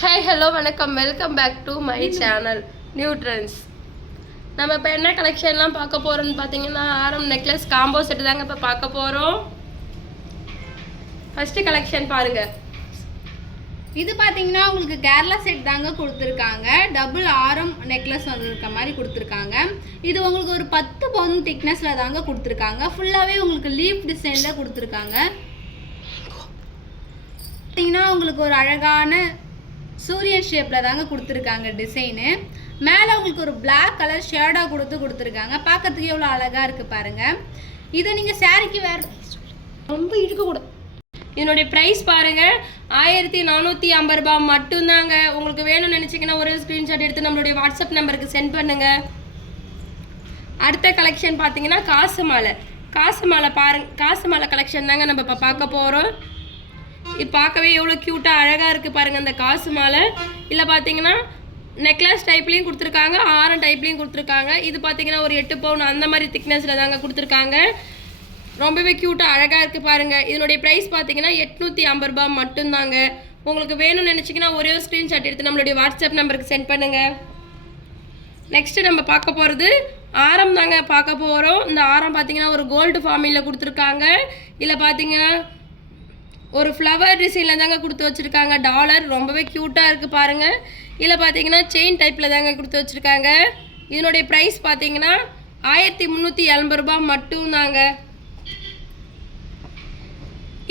Hi hello வணக்கம், welcome back to my channel new trends. நம்ம இப்போ என்ன கலெக்ஷன்லாம் பார்க்க போகிறோம்னு பார்த்தீங்கன்னா, ஆரம் நெக்லஸ் காம்போ செட்டு தாங்க இப்போ பார்க்க போகிறோம். ஃபஸ்ட்டு கலெக்ஷன் பாருங்கள். இது பார்த்தீங்கன்னா உங்களுக்கு கேரளா செட் தாங்க கொடுத்துருக்காங்க. டபுள் ஆரம் நெக்லஸ் வந்துருக்க மாதிரி கொடுத்துருக்காங்க. இது உங்களுக்கு ஒரு 10 பவுன் திக்னஸில் தாங்க கொடுத்துருக்காங்க. ஃபுல்லாகவே உங்களுக்கு லீஃப் டிசைனில் கொடுத்துருக்காங்க. பார்த்தீங்கன்னா உங்களுக்கு ஒரு அழகான சூரியன் ஷேப்பில் தாங்க கொடுத்துருக்காங்க டிசைனு. மேலே உங்களுக்கு ஒரு பிளாக் கலர் ஷேடாக கொடுத்துருக்காங்க. பார்க்கறதுக்கு எவ்வளோ அழகாக இருக்குது பாருங்கள். இதை நீங்கள் சாரிக்கு வேறு ரொம்ப இழுக்கக்கூடாது. இதனுடைய ப்ரைஸ் பாருங்கள், 1450 ரூபாய் மட்டும்தாங்க. உங்களுக்கு வேணும்னு நினச்சிங்கன்னா ஒரு ஸ்க்ரீன்ஷாட் எடுத்து நம்மளுடைய வாட்ஸ்அப் நம்பருக்கு சென்ட் பண்ணுங்கள். அடுத்த கலெக்ஷன் பார்த்தீங்கன்னா காசு மாலை பாருங்கள். காசு மாலை கலெக்ஷன் தாங்க நம்ம இப்போ பார்க்க போகிறோம். இது பார்க்கவே எவ்வளோ க்யூட்டாக அழகாக இருக்குது பாருங்கள் அந்த காசு மாலை. இல்லை பார்த்தீங்கன்னா நெக்லஸ் டைப்லேயும் கொடுத்துருக்காங்க, ஆரம் டைப்லேயும் கொடுத்துருக்காங்க. இது பார்த்தீங்கன்னா ஒரு 8 பவுன் அந்த மாதிரி திக்னஸில் தாங்க கொடுத்துருக்காங்க. ரொம்பவே க்யூட்டாக அழகாக இருக்குது பாருங்கள். இதனுடைய ப்ரைஸ் பார்த்தீங்கன்னா 850 ரூபாய் மட்டும்தாங்க. உங்களுக்கு வேணும்னு நினச்சிங்கன்னா ஒரே ஒரு ஸ்க்ரீன்ஷாட் எடுத்து நம்மளுடைய வாட்ஸ்அப் நம்பருக்கு சென்ட் பண்ணுங்கள். நெக்ஸ்ட்டு நம்ம பார்க்க போகிறது ஆரம் தாங்க பார்க்க போகிறோம். இந்த ஆரம் பார்த்தீங்கன்னா ஒரு கோல்டு ஃபார்மிங்கில் கொடுத்துருக்காங்க. இல்லை பார்த்தீங்கன்னா ஒரு ஃப்ளவர் டிசைனில் தாங்க கொடுத்து வச்சுருக்காங்க. டாலர் ரொம்பவே க்யூட்டாக இருக்குது பாருங்கள். இதில் பார்த்தீங்கன்னா செயின் டைப்பில் தாங்க கொடுத்து வச்சுருக்காங்க. இதனுடைய ப்ரைஸ் பார்த்தீங்கன்னா 1380 ரூபாய் மட்டும்தாங்க.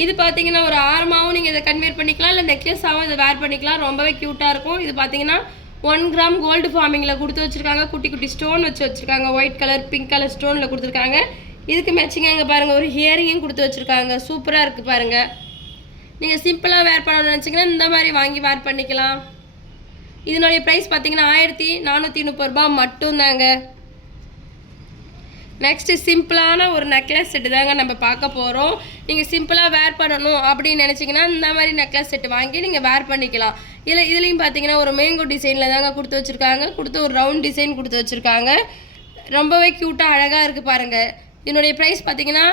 இது பார்த்தீங்கன்னா ஒரு ஆரமாகவும் நீங்கள் இதை கன்வெர்ட் பண்ணிக்கலாம், இல்லை நெக்லஸாகவும் இதை வேர் பண்ணிக்கலாம். ரொம்பவே க்யூட்டாக இருக்கும். இது பார்த்தீங்கன்னா 1 கிராம் கோல்டு ஃபார்மிங்கில் கொடுத்து வச்சுருக்காங்க. குட்டி குட்டி ஸ்டோன் வச்சுருக்காங்க. ஒயிட் கலர் பிங்க் கலர் ஸ்டோனில் கொடுத்துருக்காங்க. இதுக்கு மேட்சிங்காக இங்கே பாருங்கள் ஒரு ஹியரிங்கும் கொடுத்து வச்சுருக்காங்க. சூப்பராக இருக்குது பாருங்கள். நீங்கள் சிம்பிளாக வேர் பண்ணணும்னு நினச்சிங்கன்னா இந்த மாதிரி வாங்கி வேர் பண்ணிக்கலாம். இதனுடைய ப்ரைஸ் பார்த்தீங்கன்னா 1430 ரூபாய் மட்டும்தாங்க. நெக்ஸ்ட்டு சிம்பிளான ஒரு நெக்லஸ் செட்டு தாங்க நம்ம பார்க்க போகிறோம். நீங்கள் சிம்பிளாக வேர் பண்ணணும் அப்படின்னு நினச்சிங்கன்னா இந்த மாதிரி நெக்லஸ் செட்டு வாங்கி நீங்கள் வேர் பண்ணிக்கலாம். இதுலேயும் பார்த்தீங்கன்னா ஒரு மேங்கோ டிசைனில் தாங்க கொடுத்து வச்சுருக்காங்க. ஒரு ரவுண்ட் டிசைன் கொடுத்து வச்சுருக்காங்க. ரொம்பவே க்யூட்டாக அழகாக இருக்குது பாருங்கள். இதனுடைய ப்ரைஸ் பார்த்தீங்கன்னா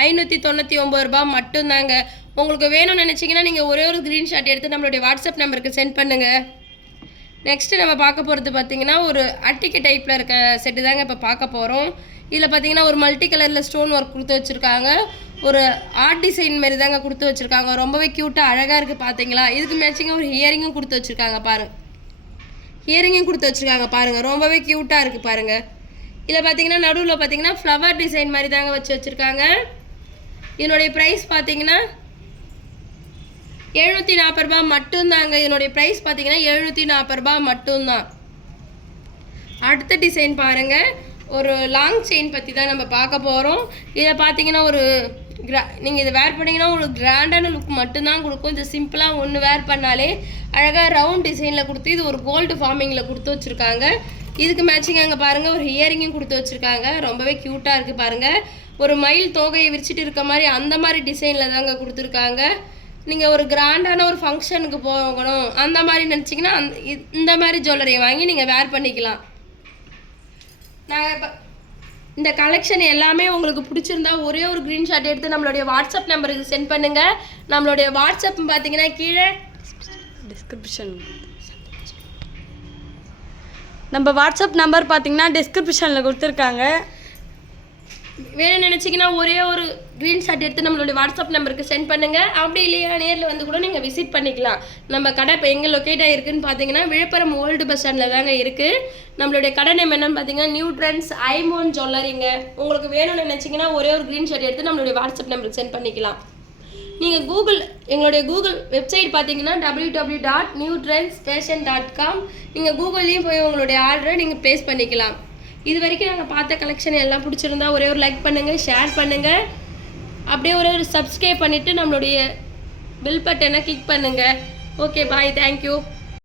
599 ரூபாய் மட்டும்தாங்க. உங்களுக்கு வேணும்னு நினச்சிங்கன்னா நீங்கள் ஒரே ஒரு ஸ்க்ரீன்ஷாட் எடுத்து நம்மளுடைய வாட்ஸ்அப் நம்பருக்கு சென்ட் பண்ணுங்கள். நெக்ஸ்ட்டு நம்ம பார்க்க போகிறது பார்த்தீங்கன்னா ஒரு அட்டிக்கு டைப்பில் இருக்க செட்டு தாங்க இப்போ பார்க்க போகிறோம். இதில் பார்த்தீங்கன்னா ஒரு மல்டி கலரில் ஸ்டோன் ஒர்க் கொடுத்து வச்சுருக்காங்க. ஒரு ஆர்ட் டிசைன் மாரி தாங்க கொடுத்து வச்சுருக்காங்க. ரொம்பவே க்யூட்டாக அழகாக இருக்குது பார்த்தீங்களா. இதுக்கு மேட்சிங்காக ஒரு ஹியரிங்கும் கொடுத்து வச்சுருக்காங்க பாருங்கள். ரொம்பவே க்யூட்டாக இருக்குது பாருங்கள். இதில் பார்த்தீங்கன்னா நடுவில் பார்த்தீங்கன்னா ஃப்ளவர் டிசைன் மாதிரி தாங்க வச்சுருக்காங்க. இதனுடைய ப்ரைஸ் பார்த்தீங்கன்னா 740 ரூபாய் மட்டும்தாங்க. இதனுடைய ப்ரைஸ் பார்த்தீங்கன்னா 740 ரூபாய் மட்டும்தான். அடுத்த டிசைன் பாருங்கள். ஒரு லாங் செயின் பற்றி தான் நம்ம பார்க்க போகிறோம். இதை பார்த்தீங்கன்னா ஒரு நீங்கள் இதை வேர் பண்ணிங்கன்னா ஒரு கிராண்டான லுக் மட்டும்தான் கொடுக்கும். இது சிம்பிளாக ஒன்று வேர் பண்ணாலே அழகாக ரவுண்ட் டிசைனில் கொடுத்து இது ஒரு கோல்டு ஃபார்மிங்கில் கொடுத்து வச்சுருக்காங்க. இதுக்கு மேட்சிங் அங்கே பாருங்கள் ஒரு ஹியரிங்கும் கொடுத்து வச்சுருக்காங்க. ரொம்பவே க்யூட்டாக இருக்குது பாருங்கள். ஒரு மயில் தோகையை விரிச்சிட்டு இருக்க மாதிரி அந்த மாதிரி டிசைனில் தாங்க கொடுத்துருக்காங்க. நீங்கள் ஒரு கிராண்டான ஒரு ஃபங்க்ஷனுக்கு போகணும் அந்த மாதிரி நினச்சிங்கன்னா இந்த மாதிரி ஜுவல்லரியை வாங்கி நீங்கள் வேர் பண்ணிக்கலாம். நாங்கள் இப்போ இந்த கலெக்ஷன் எல்லாமே உங்களுக்கு பிடிச்சிருந்தா ஒரே ஒரு ஸ்க்ரீன்ஷாட் எடுத்து நம்மளுடைய வாட்ஸ்அப் நம்பருக்கு சென்ட் பண்ணுங்கள். நம்மளுடைய வாட்ஸ்அப் பார்த்தீங்கன்னா கீழே டிஸ்கிரிப்ஷன் நம்ம வாட்ஸ்அப் நம்பர் பார்த்தீங்கன்னா டிஸ்கிரிப்ஷனில் கொடுத்துருக்காங்க. வேணும்னு நினச்சிங்கன்னா ஒரே ஒரு ஸ்க்ரீன்ஷாட் எடுத்து நம்மளுடைய வாட்ஸ்அப் நம்பருக்கு சென்ட் பண்ணுங்கள். அப்படி இல்லையா நேரில் வந்து கூட நீங்கள் விசிட் பண்ணிக்கலாம். நம்ம கடை இப்போ எங்கே லொக்கேட் ஆகிருக்குன்னு பார்த்தீங்கன்னா விழுப்புரம் ஓல்டு பஸ் ஸ்டாண்டில் தாங்க இருக்குது. நம்மளுடைய கடை நேம் என்னன்னு பார்த்தீங்கன்னா நியூ ட்ரெண்ட்ஸ் ஐமோன் ஜுவல்லரிங்க. உங்களுக்கு வேணும்னு நினச்சிங்கன்னா ஒரே ஒரு ஸ்க்ரீன்ஷாட் எடுத்து நம்மளுடைய வாட்ஸ்அப் நம்பருக்கு சென்ட் பண்ணிக்கலாம். நீங்கள் எங்களுடைய கூகுள் வெப்சைட் பார்த்தீங்கன்னா www.newtrendsfashion.com. நீங்கள் கூகுள்லேயும் போய் உங்களுடைய ஆர்டரை நீங்கள் ப்ளேஸ் பண்ணிக்கலாம். இது வரைக்கும் நாங்கள் பார்த்த கலெக்ஷன் எல்லாம் பிடிச்சிருந்தா ஒரே ஒரு லைக் பண்ணுங்கள், ஷேர் பண்ணுங்கள். அப்படியே ஒரே ஒரு சப்ஸ்கிரைப் பண்ணிவிட்டு நம்மளுடைய பெல் பட்டனை கிளிக் பண்ணுங்கள். ஓகே, பாய், தேங்க்யூ.